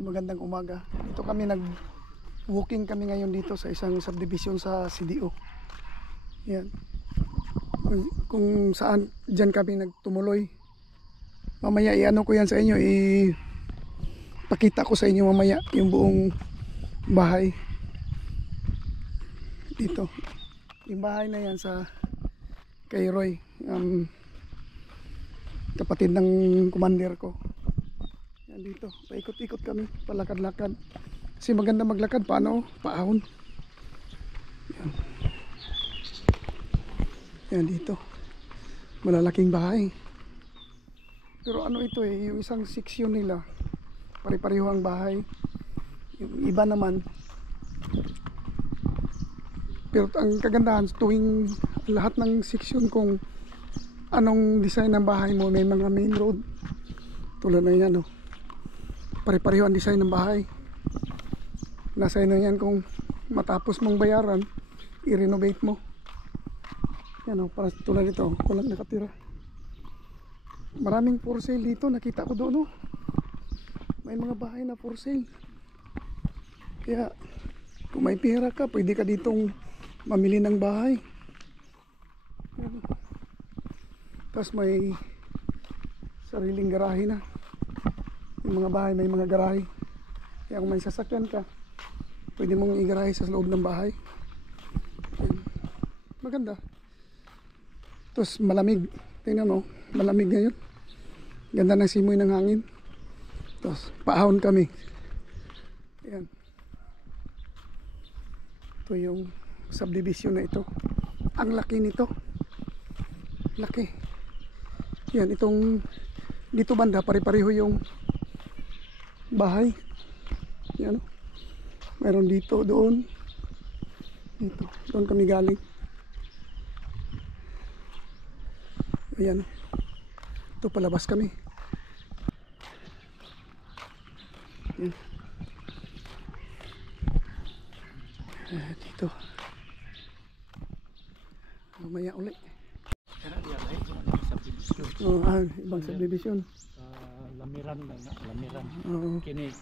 Magandang umaga. Dito kami walking kami ngayon dito sa isang subdivision sa CDO. Yan. Kung saan diyan kami nagtumuloy. Mamaya iano ko yan sa inyo, pakita ko sa inyo mamaya yung buong bahay. Dito. Yung bahay na yan sa kay Roy, kapatid ng commander ko. Dito, paikot-ikot kami, palakad-lakad. Kasi maganda maglakad, paano? Paahon. Yan. Yan dito. Malalaking bahay. Pero ano ito yung isang section nila, pare-pareho ang bahay. Yung iba naman. Pero ang kagandahan, tuwing lahat ng section kung anong design ng bahay mo, may mga main road. Tulad na yan, pare-pareho ang design ng bahay. Nasa ino yan kung matapos mong bayaran, i-renovate mo. Yan para tulad ito, walang nakatira. Maraming for sale dito, nakita ko doon may mga bahay na for sale. Kaya kung may pera ka, pwede ka ditong mamili ng bahay. Yan. Tapos may sariling garahe na. Yung mga bahay may mga garahe. Kaya kung may sasakyan ka, pwede mong igarahe sa loob ng bahay. Maganda. Tapos malamig. Tingnan mo, malamig ngayon. Ganda ng simoy ng hangin. Tapos paahon kami. Ayan. Ito yung subdivision na ito. Ang laki nito. Laki. Yan, itong dito banda pare-pareho yung bahay. Yan. Meron dito, doon. Dito, doon kami galing. Ayan. Ito palabas kami. Yan. Dito. Mamaya ulit. Ibang subdivision. Lamiran na lamiran. Kini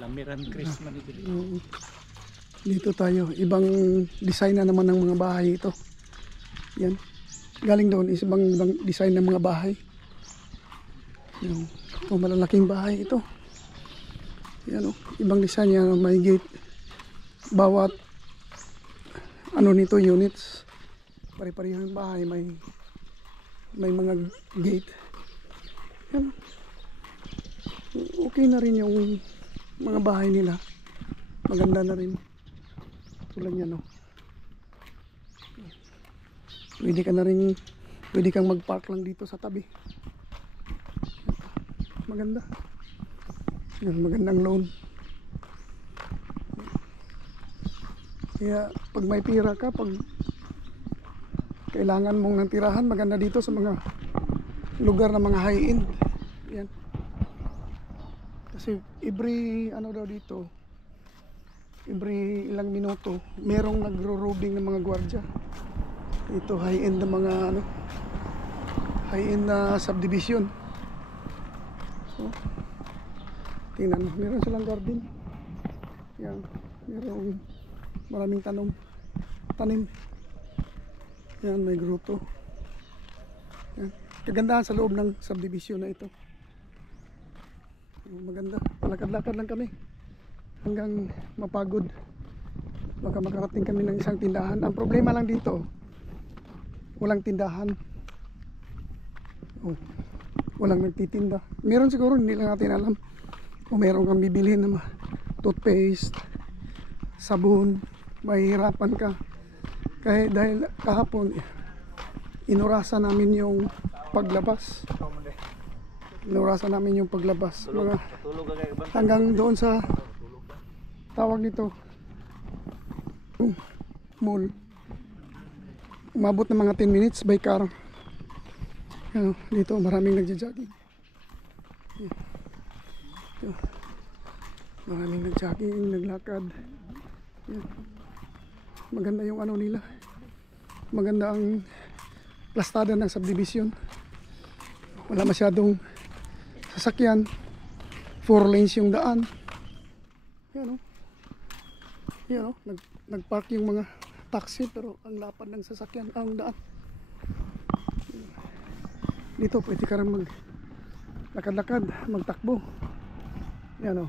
lamiran Christmas ito. Dito tayo, ibang design na naman ng mga bahay ito. Yan. Galing doon is ibang design ng mga bahay. Yan. Ito malalaking bahay ito. Yan ibang design yan, may gate. Bawat nito units. Pare-pareho yung bahay, may mga gate. Yan. Okay na rin yung mga bahay nila. Maganda na rin. Tulad yan pwede kang mag-park lang dito sa tabi. Maganda. Yan, magandang loan. Kaya pag may pira ka, pag kailangan mong ng tirahan, maganda dito sa mga lugar na mga high-end. Yan. Kasi every dito, every ilang minuto merong nagro-robing ng mga gwardiya. Ito high-end na mga high-end na subdivision. So, tingnan mo, meron silang garden. Yan, merong maraming tanim. Yan, may gruto. Yan. Kagandahan sa loob ng subdivision na ito. Maganda. Palakad-lakad lang kami hanggang mapagod. Baka makarating kami ng isang tindahan. Ang problema lang dito, walang tindahan. Walang nagtitinda. Meron siguro, hindi lang natin alam. Kung meron kang bibilhin na toothpaste, sabon, mahihirapan ka. Kaya dahil kahapon inurasan namin yung paglabas. Mga hanggang doon sa tawag nito mall. Umabot ng mga 10 minutes by car. Dito maraming nagja-jogging. Maraming nag-jogging, naglakad. Maganda yung nila. Maganda ang plastada ng subdivision. Wala masyadong sasakyan. 4 lanes yung daan. Yan o. Yan o. Nagpark yung mga taxi pero ang lapad ng sasakyan ang daan. Dito pwede ka rin lakad-lakad, magtakbo. Yan o.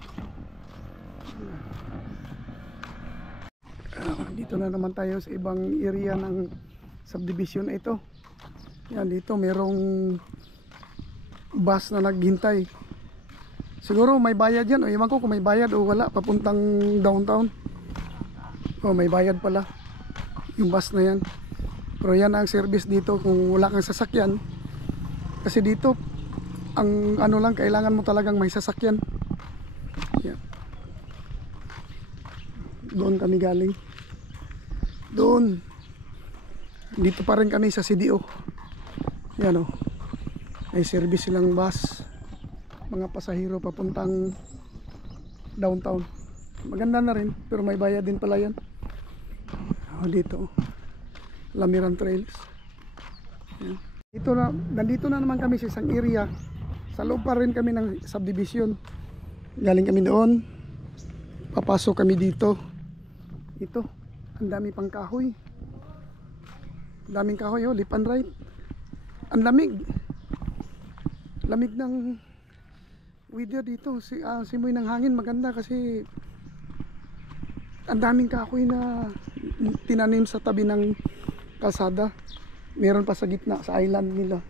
Dito na naman tayo sa ibang area ng subdivision na ito. Yan, dito merong bus na naghintay. Siguro may bayad yan, o iwan ko kung may bayad o wala, papuntang downtown. O may bayad pala yung bus na yan. Pero yan ang service dito kung wala kang sasakyan. Kasi dito ang ano lang, kailangan mo talagang may sasakyan. Yan. Doon kami galing. Doon. Dito pa rin kami sa CDO. Yan o. May service silang bus. Mga pasahero papuntang downtown. Maganda na rin. Pero may bayad din pala yan. O, dito. Lamiran Trails. Yan. Nandito na naman kami sa isang area. Sa loob pa rin kami ng subdivision. Galing kami doon. Papasok kami dito. Ito. Ang dami pang kahoy. Daming kahoy, oh, lip and right. Ang lamig. Lamig ng weather dito. Simoy ng hangin maganda kasi ang daming kahoy na tinanim sa tabi ng kalsada. Meron pa sa gitna sa island nila.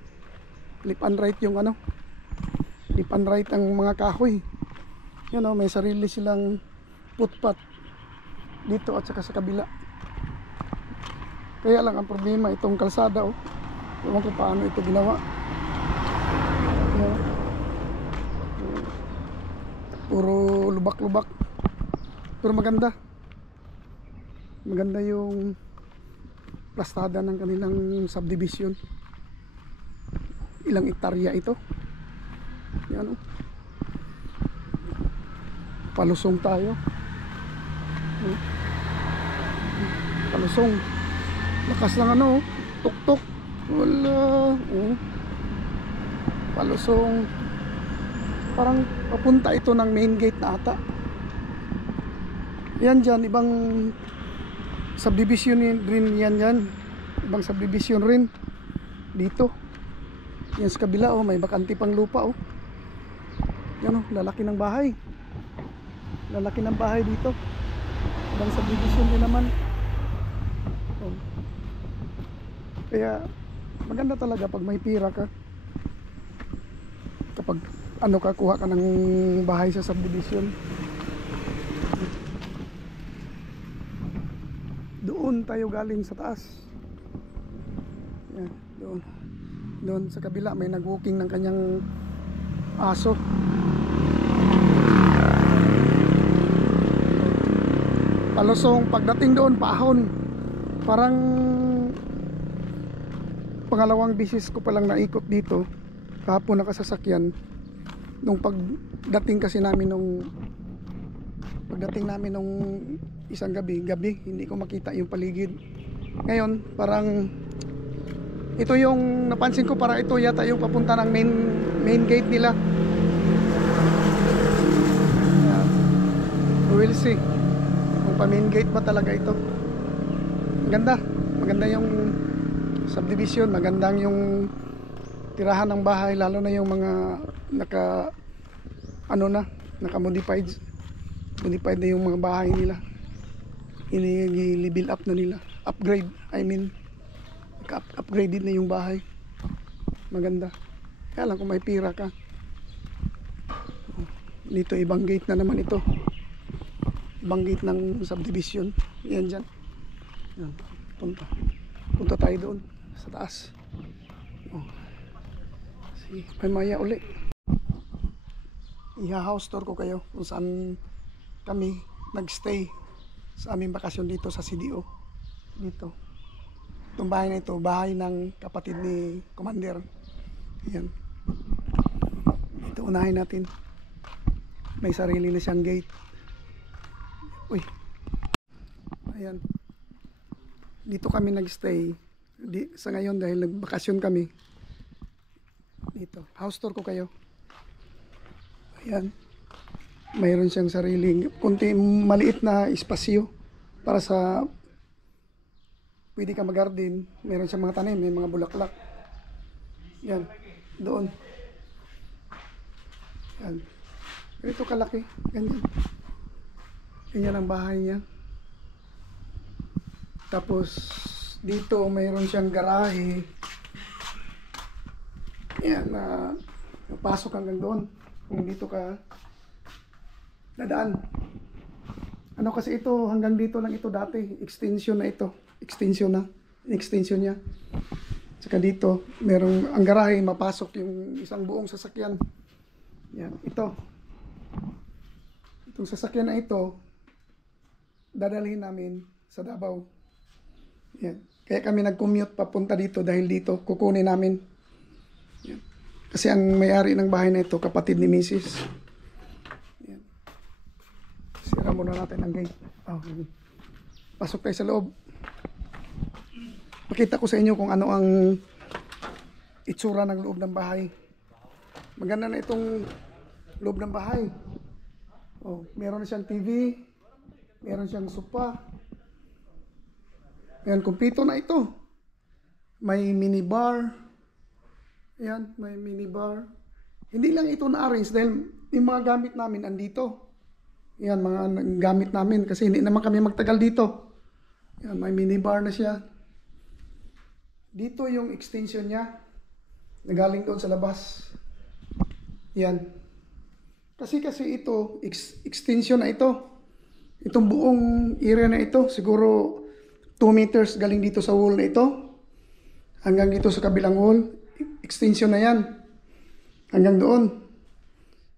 Lip and right yung ano. Lip and right ang mga kahoy. Yan, oh, may sarili silang footpath dito at saka sa kabila. Kaya lang ang problema itong kalsada, oh. Ewan ko paano ito ginawa. Yan. Puro lubak-lubak. Pero maganda. Maganda yung plastada ng kanilang subdivision. Ilang hektarya ito. Yan, oh. Palusong tayo. Palusong. Lakas lang ano, tuk-tuk. Wala. Palusong. Parang papunta ito ng main gate na ata. Yan dyan, ibang subdivision rin yan dyan. Ibang subdivision rin. Dito. Yan sa kabila, oh, may bakante pang lupa, oh. Yan, oh, lalaki ng bahay. Lalaki ng bahay dito. Ibang subdivision din naman. Oh. Kaya maganda talaga pag may pira ka. Kapag ano ka, kuha ka ng bahay sa subdivision. Doon tayo galing sa taas. Yan, doon. Doon sa kabila may nag-walking ng kanyang aso. Palusong, pagdating doon pahon. Parang pangalawang bisis ko palang naikot dito. Kahapon nakasasakyan. Nung pagdating kasi namin nung isang gabi, hindi ko makita yung paligid. Ngayon, parang ito yung napansin ko, para ito yata yung papunta ng main gate nila. We'll see kung pa main gate ba talaga ito. Maganda yung subdivision, magandang yung tirahan ng bahay, lalo na yung mga naka-modified na yung mga bahay nila. I-level up na nila, upgrade, upgraded na yung bahay. Maganda. Kaya lang kung may pira ka. Dito ibang gate na naman ito. Ibang gate ng subdivision. Yan dyan. Yan. Punta tayo doon sa taas. May maya uli. I-house tour ko kayo kung saan kami nagstay sa aming bakasyon dito sa CDO. Dito. Itong bahay na ito, bahay ng kapatid ni Commander. Ayan. Ito, unahin natin. May sarili na siyang gate. Uy. Ayan. Dito kami nagstay. Sa ngayon dahil nagbakasyon kami. Dito. House tour ko kayo. Ayan. mayroon siyang sariling, kunti maliit na espasyo para sa pwede ka mag-garden. Meron siyang mga tanim, may mga bulaklak. Yan, doon. Yan. Ganito kalaki. Ganyan. Ganyan ang bahay niya. Tapos, dito mayroon siyang garahe. Yan, pasok hanggang doon. Kung dito ka dadaan. Ano kasi ito, hanggang dito lang ito dati. Extension na ito. Extension na. Extension niya. Saka dito, merong ang garahe, mapasok yung isang buong sasakyan. Yan, ito. Itong sasakyan na ito, dadalhin namin sa Davao. Yan. Kaya kami nag-commute papunta dito dahil dito kukunin namin. Yan. Kasi ang may-ari ng bahay na ito, kapatid ni Mrs. Yan. Sira muna natin ang gate. Oh, pasok tayo sa loob. Pakita ko sa inyo kung ano ang itsura ng loob ng bahay. Maganda na itong loob ng bahay. Oh, meron na siyang TV, meron siyang sofa. Ayan, kumpleto na ito. May minibar. Ayan, may minibar. Hindi lang ito na-arrange dahil yung mga gamit namin andito. Ayan, mga gamit namin kasi hindi naman kami magtagal dito. Ayan, may minibar na siya. Dito yung extension niya. Nagaling doon sa labas. Yan. Kasi ito, extension na ito. Itong buong area na ito, siguro 2 meters galing dito sa wall na ito. Hanggang dito sa kabilang wall. Extension na yan. Hanggang doon.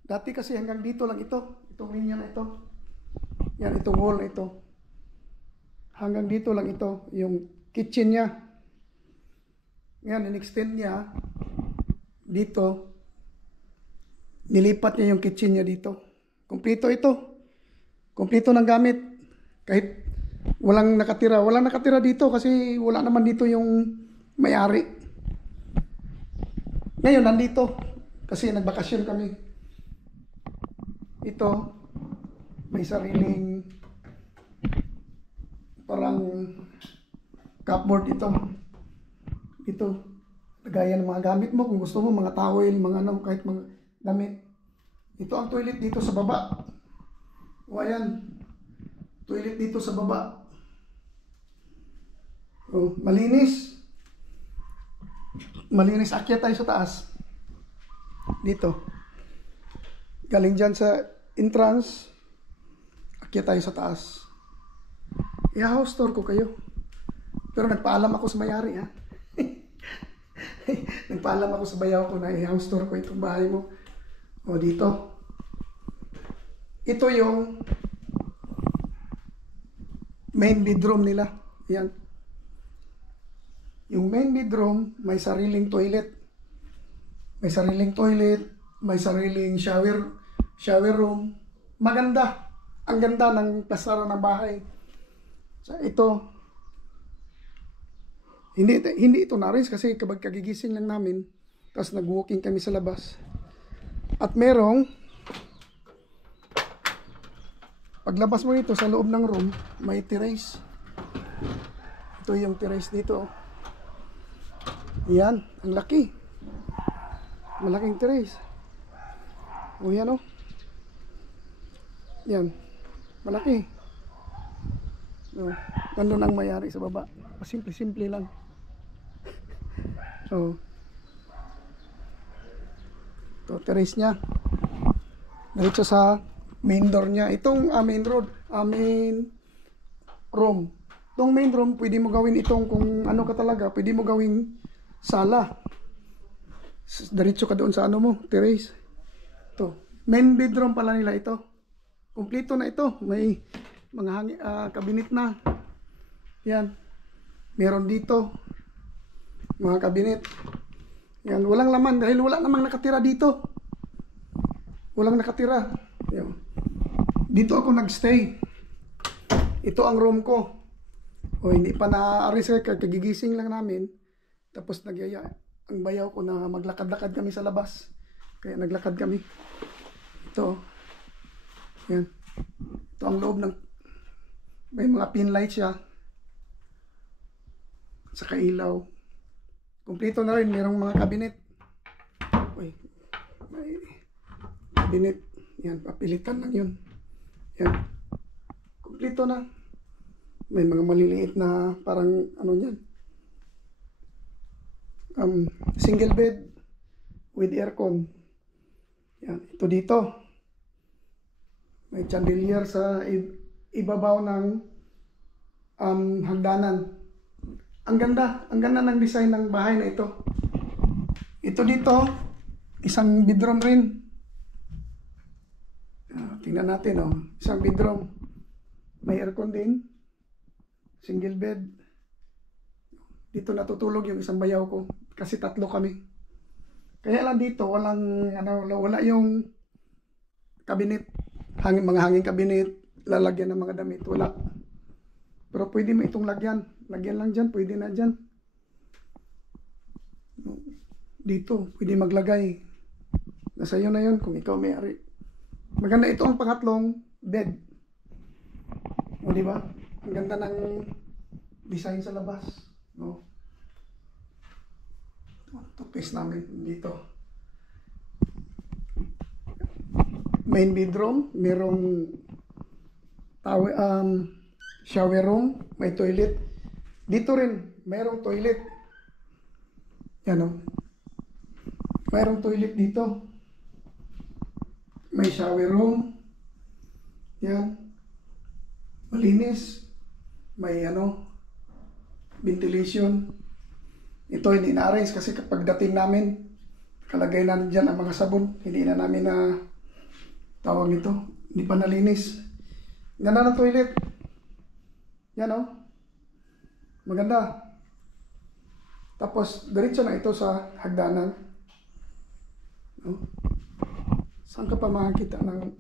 Dati kasi hanggang dito lang ito. Itong linya na ito. Yan, itong wall na ito. Hanggang dito lang ito. Yung kitchen niya. Yan, in-extend niya. Dito. Nilipat niya yung kitchen niya dito. Kompleto ito. Kompleto ng gamit. Kahit walang nakatira. Walang nakatira dito kasi wala naman dito yung may-ari. Ngayon, nandito. Kasi nagbakasyon kami. Ito, may sariling parang cupboard ito. Ito, gaya ng mga gamit mo. Kung gusto mo, mga towel, mga ano, kahit mga damit. Ito ang toilet dito sa baba. O ayan, toilet dito sa baba. O, malinis. Malinis. Akyat tayo sa taas. Dito. Galing dyan sa entrance. Akyat tayo sa taas. I-house tour ko kayo. Pero nagpaalam ako sa may-ari, ha. Nagpaalam ako sa bayaw ko na i-house tour ko itong bahay mo. O, dito. Ito yung main bedroom nila. Yan. Yung main bedroom, may sariling toilet. May sariling toilet, may sariling shower room. Maganda. Ang ganda ng plastaran ng bahay. So, ito, hindi ito na-arrange kasi kapag kagigising lang namin, tapos nag-walking kami sa labas. At merong, paglabas mo dito sa loob ng room, may terrace. Ito yung terrace dito. Yan, ang laki. Malaking terrace. O yan o. Yan, malaki. O, nandun ang mayari sa baba. Simple-simple lang. O. Ito, terrace niya. Diretso sa main door niya. Itong main road, main room. Itong main room, pwede mo gawin itong kung ano ka talaga, pwede mo gawing sala. Diretso ka doon sa ano mo, terrace. Ito, main bedroom pala nila ito. Kompleto na ito. May mga cabinet na. Yan. Meron dito mga cabinet. Yan, walang laman dahil wala namang nakatira dito. Walang nakatira. Yan. Dito ako nagstay. Ito ang room ko. O hindi pa na-arrange, kagigising lang namin. Tapos nagyaya ang bayaw ko na maglakad-lakad kami sa labas. Kaya naglakad kami. Ito. Yan. Ito ang loob ng, may mga pin light siya. Saka ilaw. Kumpleto na rin, mayroong mga kabinet. Uy, may kabinet. Yan, papilitan lang yun. Yan. Kumpleto na. May mga maliliit na parang ano yan. Single bed with aircon. Yan, ito dito. May chandelier sa ibabaw ng hagdanan. Ang ganda ng design ng bahay na ito. Ito dito, isang bedroom rin. Tingnan natin, oh. Isang bedroom. May aircon din. Single bed. Dito natutulog yung isang bayaw ko. Kasi 3 kami. Kaya lang dito, wala yung cabinet. Mga hanging cabinet. Lalagyan ng mga damit. Wala. Pero pwede mo itong lagyan. Lagyan lang dyan. Pwede na dyan. Dito, pwede maglagay. Nasa iyo na yun kung ikaw may-ari. Maganda ito ang pangatlong bed. O diba? Ang ganda ng design sa labas. No? Ito piece namin dito. Main bedroom, merong shower room, may toilet. Dito rin, mayroong toilet. Yan o. Mayroong toilet dito. May shower room. Yan. Malinis. May ventilation. Ito hindi na-arrange kasi kapag dating namin, kalagay namin dyan ang mga sabon. Hindi na namin na tawag nito. Hindi pa nalinis. Ganda ng toilet. Yan o. Maganda. Tapos, diretso na ito sa hagdanan. No? Saan ka pa makakita ng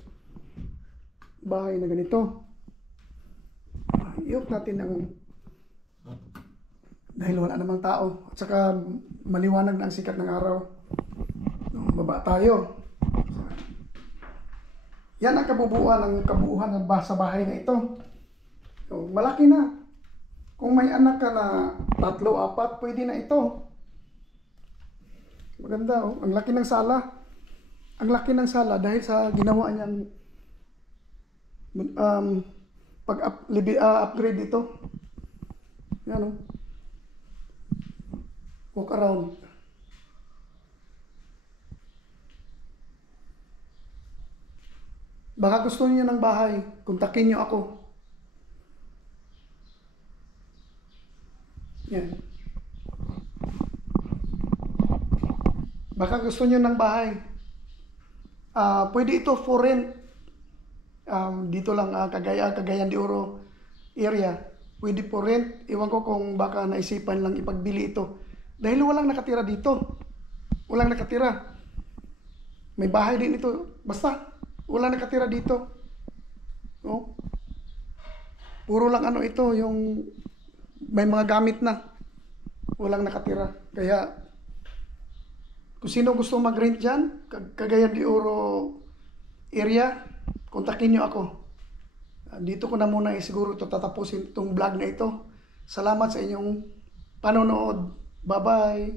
bahay na ganito? Iyok natin ang dahil wala namang tao. At saka maliwanag na ang sikat ng araw. No, baba tayo. Yan ang kabuuan ng sa bahay na ito. So, malaki na. Kung may anak ka na 3, 4, pwede na ito. Maganda oh. Ang laki ng sala. Ang laki ng sala dahil sa ginawa niyang upgrade ito. Yan oh. Walk around. Baka gusto niyo ng bahay, kontakin niyo ako. Yan. Baka gusto niyo ng bahay. Pwede ito for rent. Dito lang, Cagayan de Oro area. Pwede for rent. Iwan ko kung baka naisipan lang ipagbili ito. Dahil walang nakatira dito. Walang nakatira. May bahay din ito. Basta, walang nakatira dito. No? Puro lang ito, yung may mga gamit na. Walang nakatira. Kaya, kung sino gusto mag-rent dyan, Cagayan de Oro area, kontakin nyo ako. Dito ko na muna siguro tatapusin itong vlog na ito. Salamat sa inyong panonood. Bye-bye!